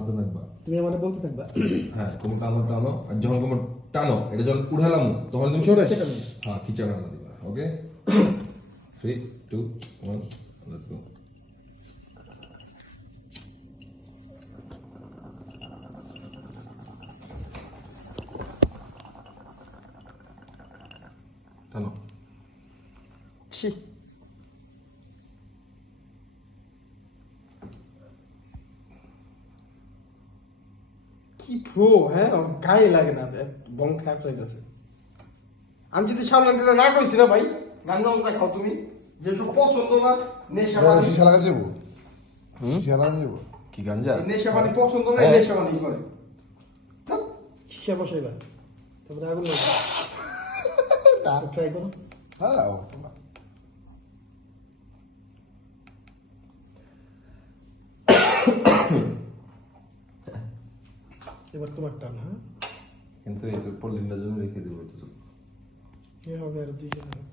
মারতে থাকবা। তুমি আমাকে বলতে থাকবা। হ্যাঁ, তুমি কামড় টানো, আর যখন কামড় টানো এটা যখন উঠালাম তখন তুমি সরে টানো। হ্যাঁ খিচা টানা দিবা। ওকে, 3 2 1 লেটস গো। টানো। ছি, কি প্রো, হ্যাঁ ওর গায়ে লাগে না, বং খারাপ হইতেছে। আমি যদি সামনে দিলে না কইছি না ভাই, গাঞ্জা মজা খাও তুমি, যেসব পছন্দ না নেশা পানি, শিশা লাগা যাবো, শিশা লাগা যাবো। কি গাঞ্জা? এই নেশা পানি পছন্দ না, এই হ্যাঁ। নেশা পানি করে। শিশা বসাইবা, তারপরে আগুন লাগবে, তার ট্রাই করো। হ্যাঁ, এবার তোমার টান। হ্যাঁ, কিন্তু এটা পল্লিন্ডার জন্য রেখে দেবো। এ হবে আর 2 জন।